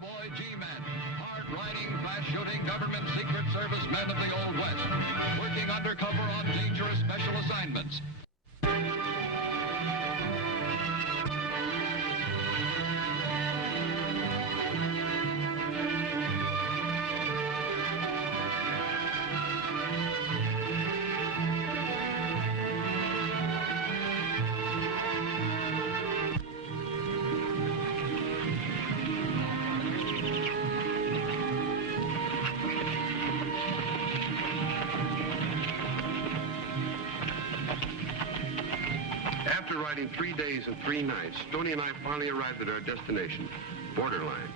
Cowboy G Men, hard-riding, fast-shooting government secret service men of the Old West, working undercover on dangerous special assignments. After riding 3 days and 3 nights, Stoney and I finally arrived at our destination, Borderline.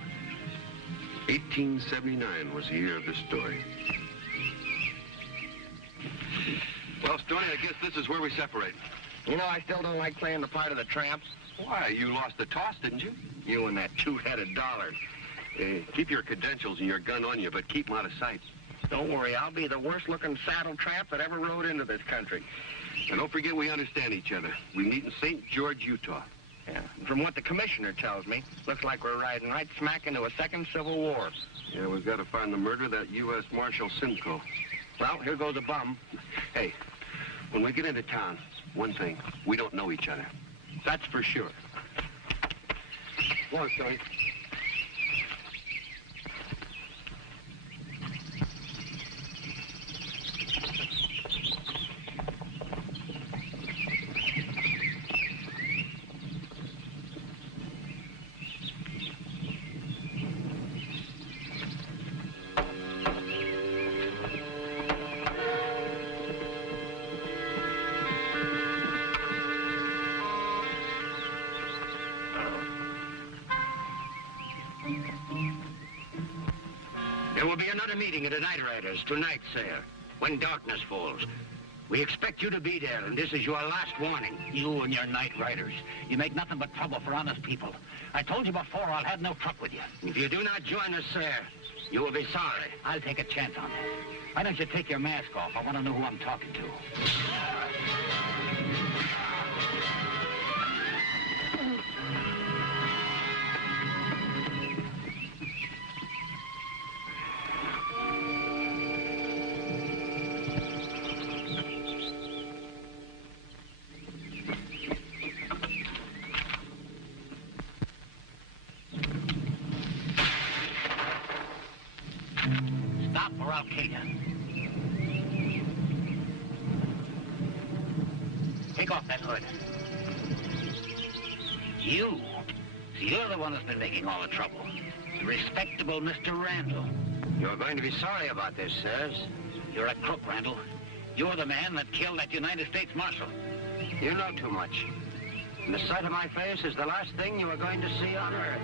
1879 was the year of this story. Well, Stoney, I guess this is where we separate. You know, I still don't like playing the part of the tramps. Why? You lost the toss, didn't you? You and that two-headed dollar. Keep your credentials and your gun on you, but keep them out of sight. Don't worry, I'll be the worst-looking saddle tramp that ever rode into this country. And don't forget we understand each other. We meet in St. George, Utah. Yeah, and from what the commissioner tells me, looks like we're riding right smack into a second Civil War. Yeah, we've got to find the murderer of that U.S. Marshal Simcoe. Well, here goes a bum. Hey, when we get into town, one thing, we don't know each other. That's for sure. Come on, Stoney. There will be another meeting of the Night Riders tonight, sir, when darkness falls. We expect you to be there, and this is your last warning. You and your Night Riders. You make nothing but trouble for honest people. I told you before I'll have no truck with you. If you do not join us, sir, you will be sorry. I'll take a chance on that. Why don't you take your mask off? I want to know who I'm talking to. Stop or I'll kill you. Take off that hood. You. See, you're the one that's been making all the trouble. The respectable Mr. Randall. You're going to be sorry about this, sirs. You're a crook, Randall. You're the man that killed that United States Marshal. You know too much. And the sight of my face is the last thing you are going to see on earth.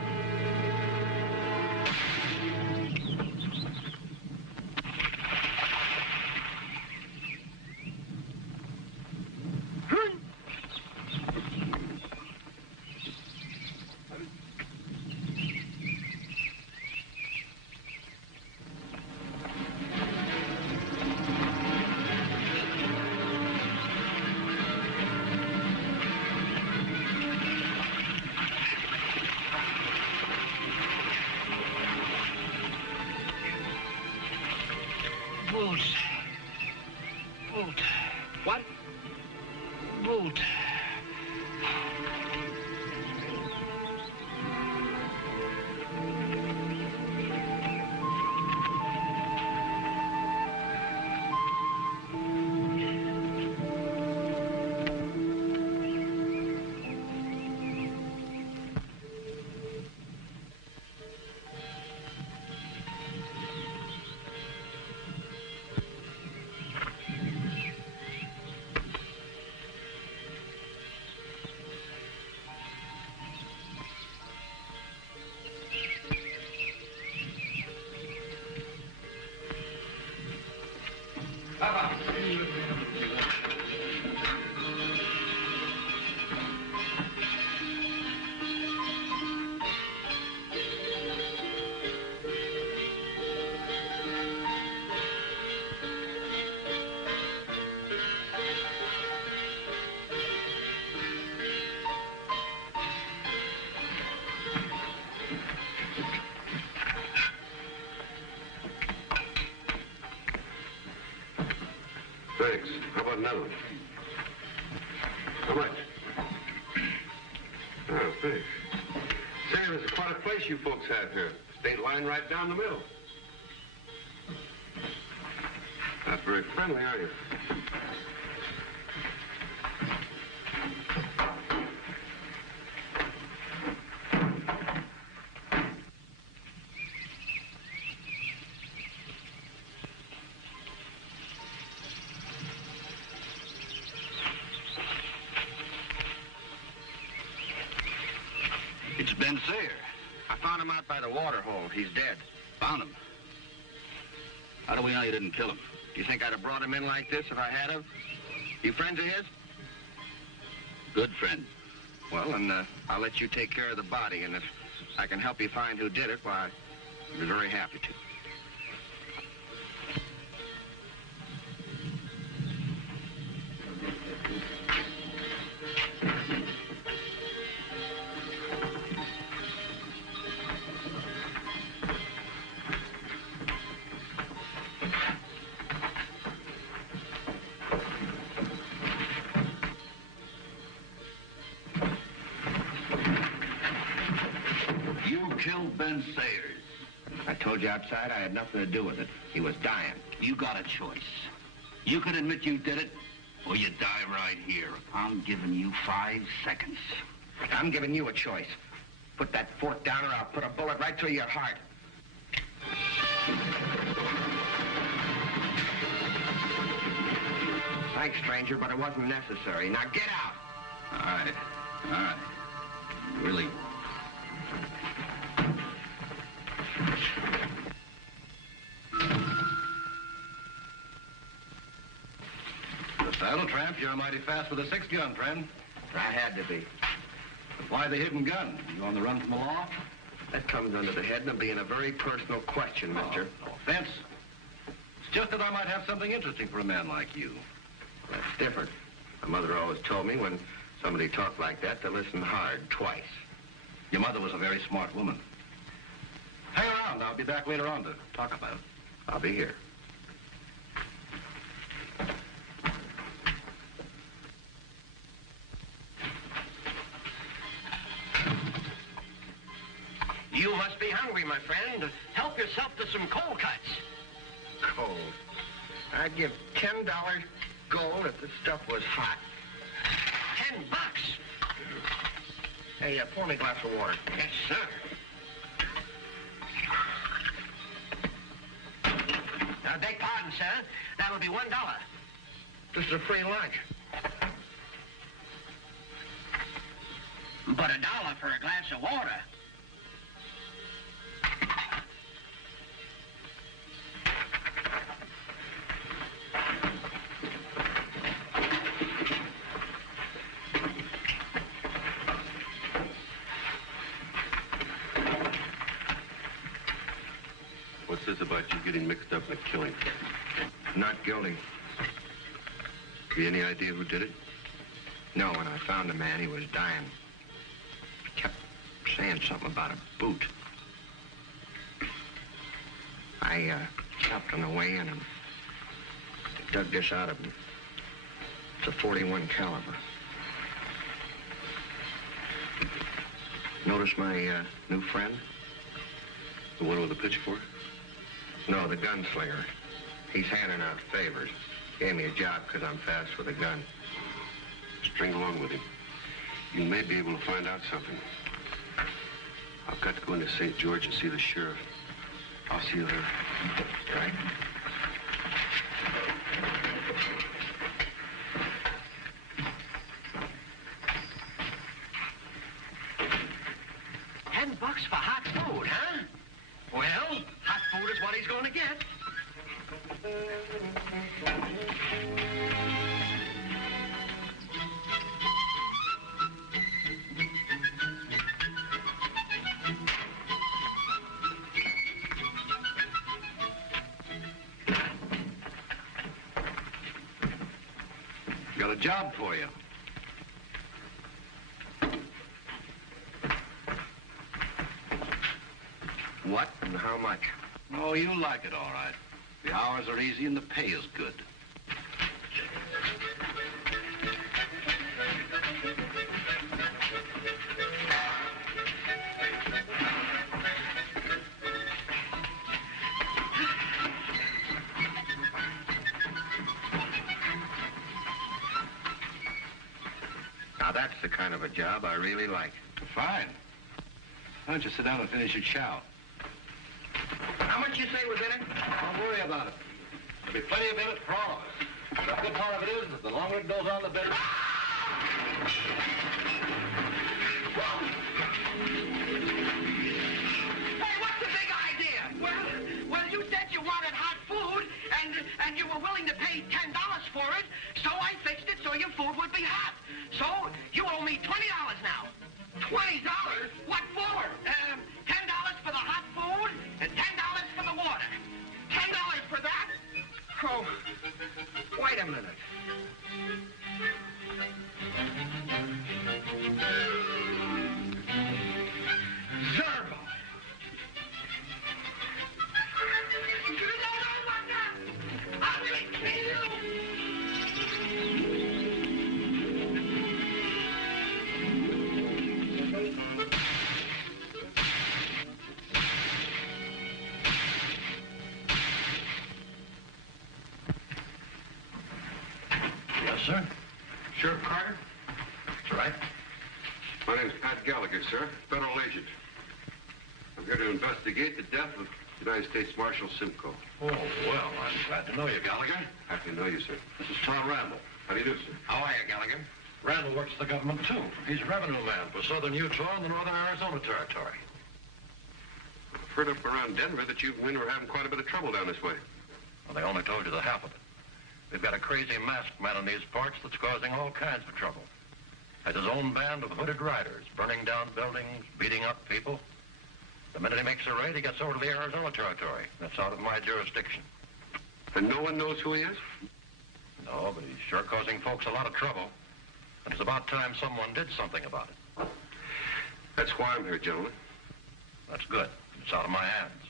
Boot. Boot. What? Boot. Thanks. How about another one? How much? Oh, thanks. Say, there's quite a place you folks have here. State line right down the middle. Not very friendly, are you? It's Ben Sayer. I found him out by the water hole. He's dead. Found him. How do we know you didn't kill him? Do you think I'd have brought him in like this if I had him? You friends of his? Good friend. Well, and I'll let you take care of the body, and if I can help you find who did it, why, I'd be very happy to. Killed Ben Sayers. I told you outside I had nothing to do with it. He was dying. You got a choice. You can admit you did it, or you die right here. I'm giving you 5 seconds. I'm giving you a choice. Put that fork down or I'll put a bullet right through your heart. Thanks, stranger, but it wasn't necessary. Now get out. All right. All right. Really? The saddle tramp, you're mighty fast with a 6-gun, friend. I had to be. But why the hidden gun? You on the run from the law? That comes under the head of being a very personal question, mister. No offense. It's just that I might have something interesting for a man like you. That's different. My mother always told me when somebody talked like that to listen hard, twice. Your mother was a very smart woman. Hang around. I'll be back later on to talk about it. I'll be here. You must be hungry, my friend. Help yourself to some cold cuts. Cold? I'd give $10 gold if the stuff was hot. $10? Hey, pour me a glass of water. Yes, sir. I beg pardon, sir. That would be $1. This is a free lunch. But $1 for a glass of water. What's this about you getting mixed up in a killing? Not guilty. Have you any idea who did it? No, when I found the man, he was dying. He kept saying something about a boot. I chopped on the way in and dug this out of him. It's a .41 caliber. Notice my new friend? The one with the pitchfork? No, the gunslinger. He's handing out favors. Gave me a job because I'm fast with a gun. String along with him. You may be able to find out something. I've got to go into St. George and see the sheriff. I'll see you there. Right? $10 for hot food, huh? Well, hot food is what he's going to get. Got a job for you. What and how much? Oh, you like it, all right. The hours are easy and the pay is good. the kind of a job I really like. Fine. Why don't you sit down and finish your chow? How much you say was in it? Don't worry about it. There'll be plenty of in it for all of us. The good part of it is that the longer it goes on, the better. Hey, what's the big idea? Well, you said you wanted hot food, and you were willing to pay $10 for it, so I fixed it so your food would be hot. So you owe me $20 now. $20? What for? $10 for the hot food and $10 for the water. $10 for that? Oh, wait a minute. Zerbo! I'm gonna kill you! Yes, sir. Sheriff Carter? That's right. My name's Pat Gallagher, sir. Federal agent. I'm here to investigate the death of United States Marshal Simcoe. Oh, well, I'm glad to know you, Gallagher. Happy to know you, sir. This is Tom Randall. How do you do, sir? How are you, Gallagher? Randall works for the government, too. He's revenue man for southern Utah and the northern Arizona territory. I've heard up around Denver that you men were having quite a bit of trouble down this way. Well, they only told you the half of it. We've got a crazy masked man in these parts that's causing all kinds of trouble. Has his own band of hooded riders, burning down buildings, beating up people. The minute he makes a raid, he gets over to the Arizona territory. That's out of my jurisdiction. And no one knows who he is? No, but he's sure causing folks a lot of trouble. And it's about time someone did something about it. That's why I'm here, gentlemen. That's good. It's out of my hands.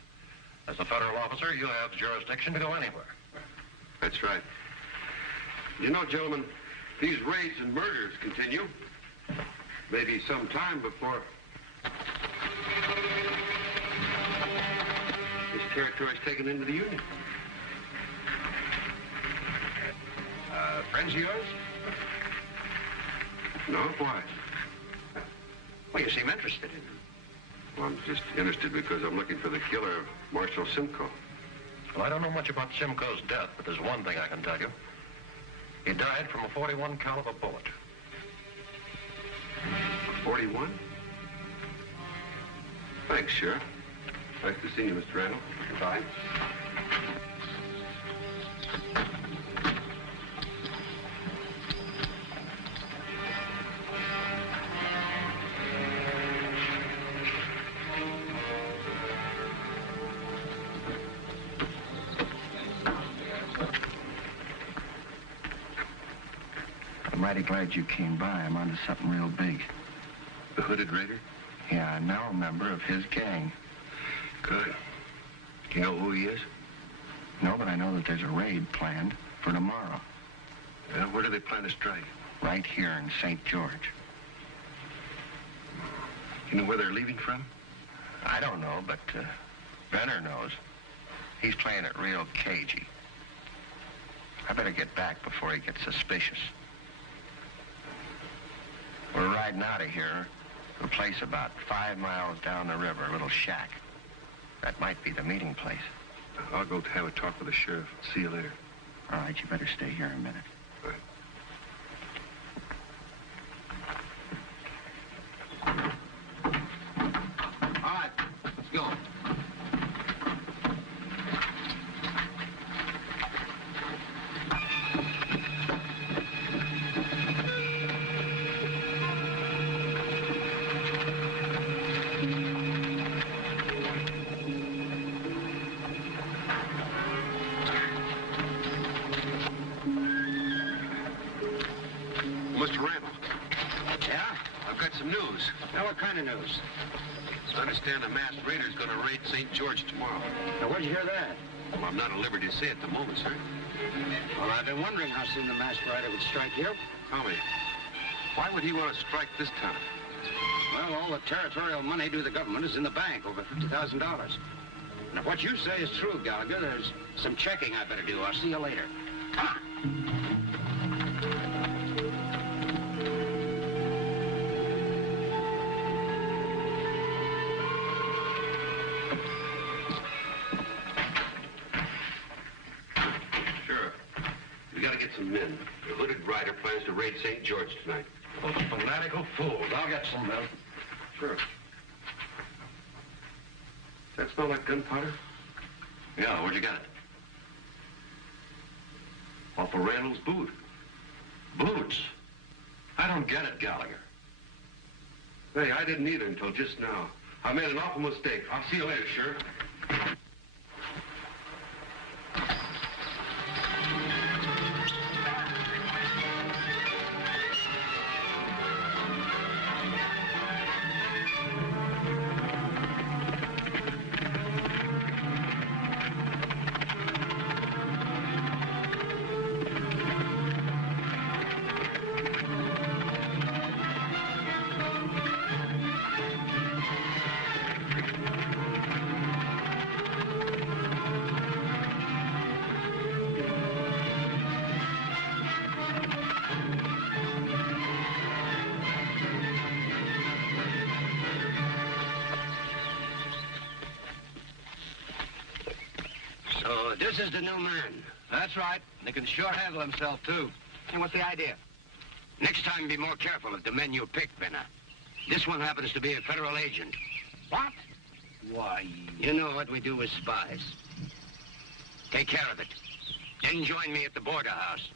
As a federal officer, you have jurisdiction to go anywhere. That's right. You know, gentlemen, these raids and murders continue. Maybe some time before this territory is taken into the Union. Friends of yours? No, why? Well, you seem interested in him. Well, I'm just interested because I'm looking for the killer of Marshal Simcoe. Well, I don't know much about Simcoe's death, but there's one thing I can tell you. He died from a 41 caliber bullet. 41? Thanks, Sheriff. Nice to see you, Mr. Randall. Bye. I'm mighty glad you came by. I'm onto something real big. The hooded raider? Yeah, I'm now a member of his gang. Good. Do you know who he is? No, but I know that there's a raid planned for tomorrow. Well, where do they plan to strike? Right here in St. George. You know where they're leaving from? I don't know, but Benner knows. He's playing it real cagey. I better get back before he gets suspicious. We're riding out of here to a place about 5 miles down the river, a little shack. That might be the meeting place. I'll go have a talk with the sheriff. See you later. All right, you better stay here a minute. All right. All right, let's go. Mr. Randall, Yeah? I've got some news. Now, what kind of news? I understand a masked raider's going to raid St. George tomorrow. Now, where'd you hear that? Well, I'm not at liberty to say at the moment, sir. Well, I've been wondering how soon the masked rider would strike you. Tell me, why would he want to strike this town? Well, all the territorial money due to the government is in the bank, over $50,000. And if what you say is true, Gallagher, there's some checking I better do. I'll see you later. Come on. men. The hooded rider plans to raid St. George tonight. Those fanatical fools. I'll get some men. Sure. Does that smell like gunpowder? Yeah, where'd you get it? Off of Randall's boot. Boots? I don't get it, Gallagher. Hey, I didn't either until just now. I made an awful mistake. I'll see you later, Sheriff. So this is the new man. That's right. They can sure handle himself, too. And what's the idea? Next time, be more careful of the men you pick, Benner. This one happens to be a federal agent. What? Why... You know what we do with spies. Take care of it. Then join me at the border house.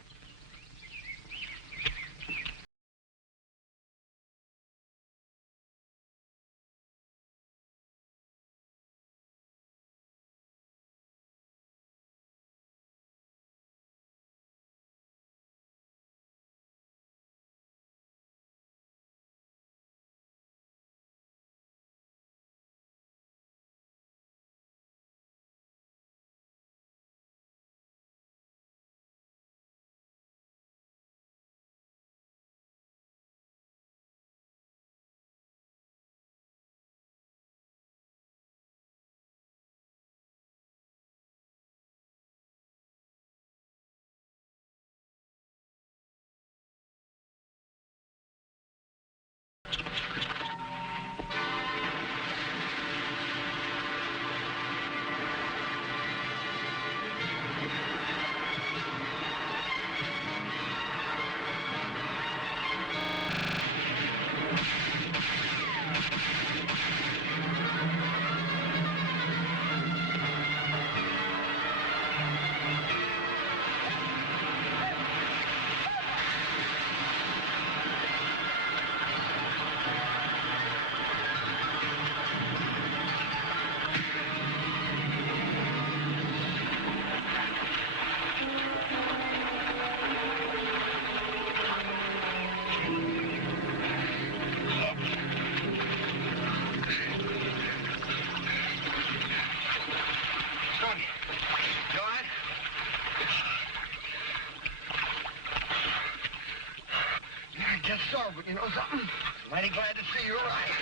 Guess so, but you know something? Mighty glad to see you're right.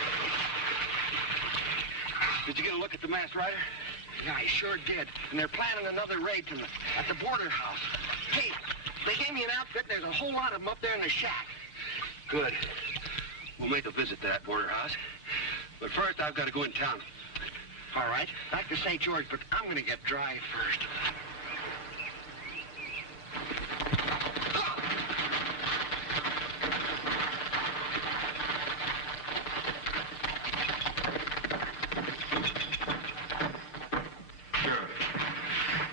Did you get a look at the masked rider? Yeah, I sure did. And they're planning another raid at the border house. Hey, they gave me an outfit, and there's a whole lot of them up there in the shack. Good. We'll make a visit to that border house. But first, I've got to go in town. All right, back to St. George, but I'm going to get dry first.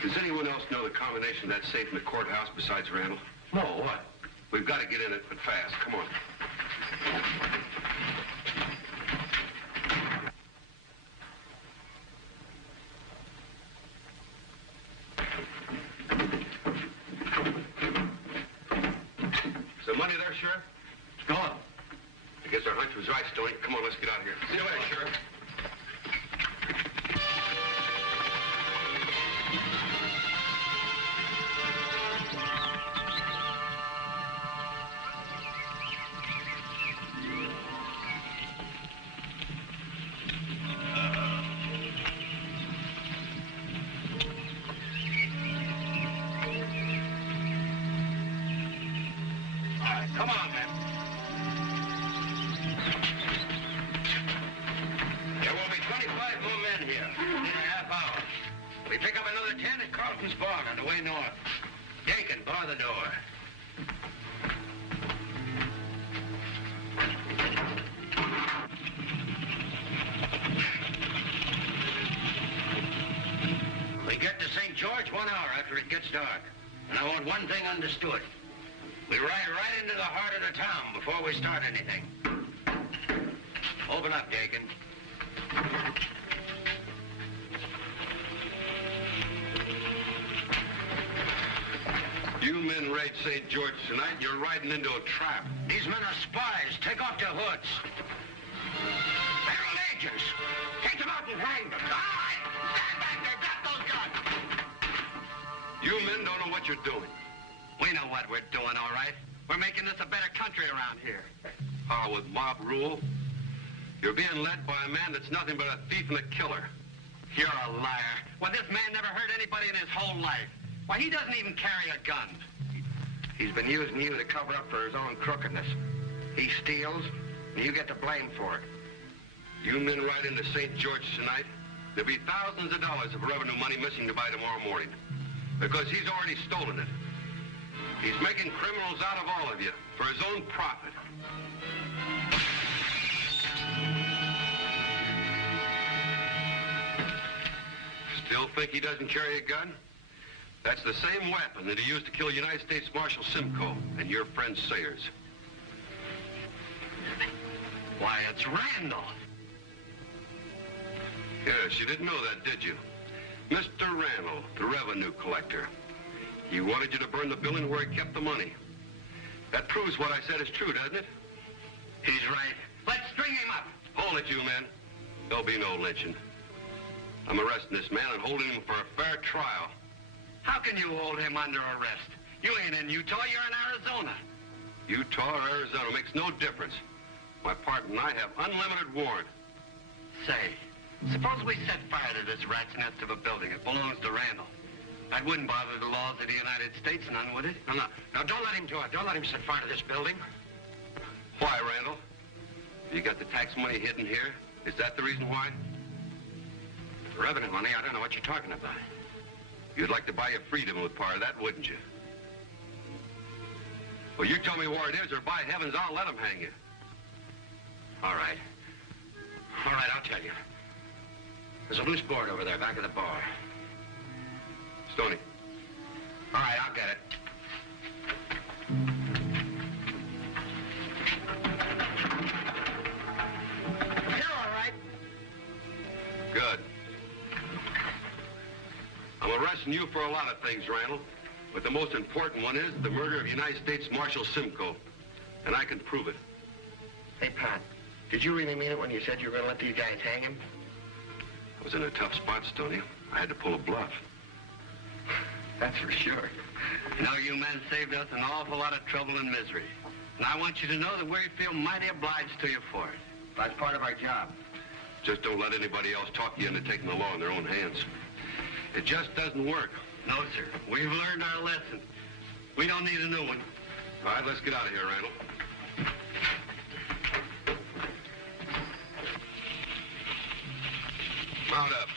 Does anyone else know the combination of that safe in the courthouse besides Randall? No, what? We've got to get in it, but fast. Come on. Is there money there, Sheriff? It's gone. I guess our hunch was right, Stoney. Come on, let's get out of here. See you later, Sheriff. Come on, men. There will be 25 more men here in a half hour. We pick up another 10 at Carlton's barn on the way north. Dakin, bar the door. We get to St. George 1 hour after it gets dark. And I want one thing understood. We ride right into the heart of the town before we start anything. Open up, Dakin. You men raid St. George tonight, you're riding into a trap. These men are spies. Take off their hoods. Federal agents. Take them out and hang them. All right. Stand back there. Drop those guns. You men don't know what you're doing. We know what we're doing, all right. We're making this a better country around here. Oh, with mob rule? You're being led by a man that's nothing but a thief and a killer. You're a liar. Well, this man never hurt anybody in his whole life. Why, he doesn't even carry a gun. He's been using you to cover up for his own crookedness. He steals, and you get the blame for it. You men ride into St. George tonight, there'll be thousands of dollars of revenue money missing by tomorrow morning. Because he's already stolen it. He's making criminals out of all of you for his own profit. Still think he doesn't carry a gun? That's the same weapon that he used to kill United States Marshal Simcoe and your friend Sayers. Why, it's Randall. Yes, you didn't know that, did you? Mr. Randall, the revenue collector. He wanted you to burn the building where he kept the money. That proves what I said is true, doesn't it? He's right. Let's string him up. Hold it, you men. There'll be no lynching. I'm arresting this man and holding him for a fair trial. How can you hold him under arrest? You ain't in Utah, you're in Arizona. Utah or Arizona makes no difference. My partner and I have unlimited warrant. Say, suppose we set fire to this rat's nest of a building. It belongs to Randall. That wouldn't bother the laws of the United States none, would it? No, don't let him do it. Don't let him set fire to this building. Why, Randall? You got the tax money hidden here? Is that the reason why? The revenue money, I don't know what you're talking about. You'd like to buy your freedom with part of that, wouldn't you? Well, you tell me where it is, or by heavens, I'll let them hang you. All right. All right, I'll tell you. There's a loose board over there, back of the bar. Stoney. All right, I'll get it. You're all right. Good. I'm arresting you for a lot of things, Randall. But the most important one is the murder of United States Marshal Simcoe. And I can prove it. Hey, Pat, did you really mean it when you said you were going to let these guys hang him? I was in a tough spot, Stoney. I had to pull a bluff. That's for sure. You know, you men saved us an awful lot of trouble and misery. And I want you to know that we feel mighty obliged to you for it. That's part of our job. Just don't let anybody else talk you into taking the law in their own hands. It just doesn't work. No, sir. We've learned our lesson. We don't need a new one. All right, let's get out of here, Randall. Mount up.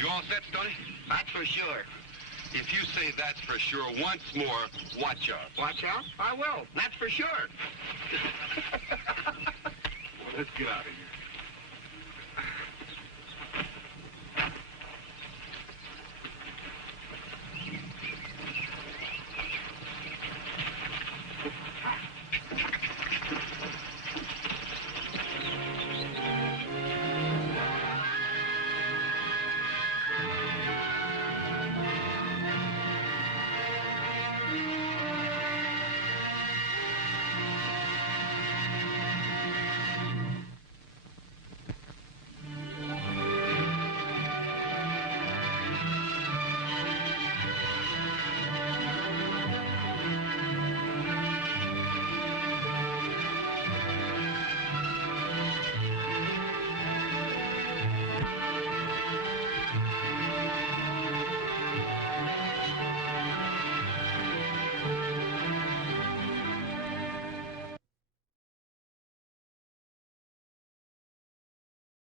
You all set, Stoney? That's for sure. If you say that's for sure once more, watch out. Watch out? I will. That's for sure. Well, let's get out of here.